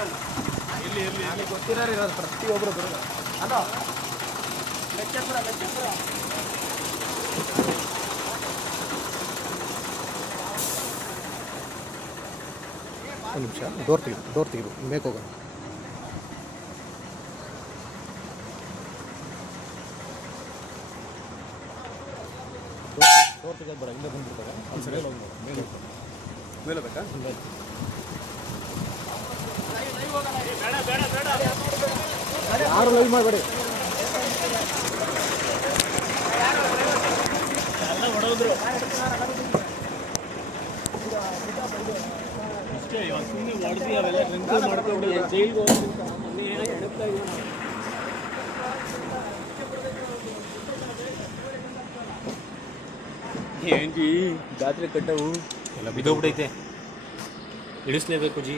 ನನಗೆ ಗೊತ್ತಿರೋರು ಇರೋದು ಪ್ರತಿಯೊಬ್ಬರು ಬರೋದು. ಹಲೋ ಲೆಕ್ಕಪುರ ಒಂದು ನಿಮಿಷ ಡೋರ್ ತೆಗೆದು ಬೇಕು ಹೋಗೋಣ. ಡೋರ್ ತೆಗೆದು ಬೇಡ, ಹಿಂದೆ ಬಂದ್ಬಿಡ್ತಾರೆ. ಒಂದು ಸರಿ ಮೇಲೆ ಬೇಕಾ? ಯಾರು ಲೈವ್ ಮಾಡಬೇಡಿ. ಎಲ್ಲ ಹೊಡೋದ್ರು ಅಷ್ಟೇ. ಇವಾಗ ಸುಮ್ಮನೆ ಹೊಡೆದು ಅವೆಲ್ಲ ಡ್ರಿಂಕ್ ಮಾಡ್ಕೊಂಡು ಜೈಲಿಗೆ ಹೋಗೋದು ಮೊನ್ನೆ ಎಣಗ್ತಾ ಇದ್ದೀವಿ ನಾವು. ಏನು ಜಿ ಜಾತ್ರೆ ಕಟ್ಟವು ಎಲ್ಲ ಬಿದ್ದೋಗ್ಬಿಟ್ಟೈತೆ, ಇಳಿಸ್ಲೇಬೇಕು ಜಿ.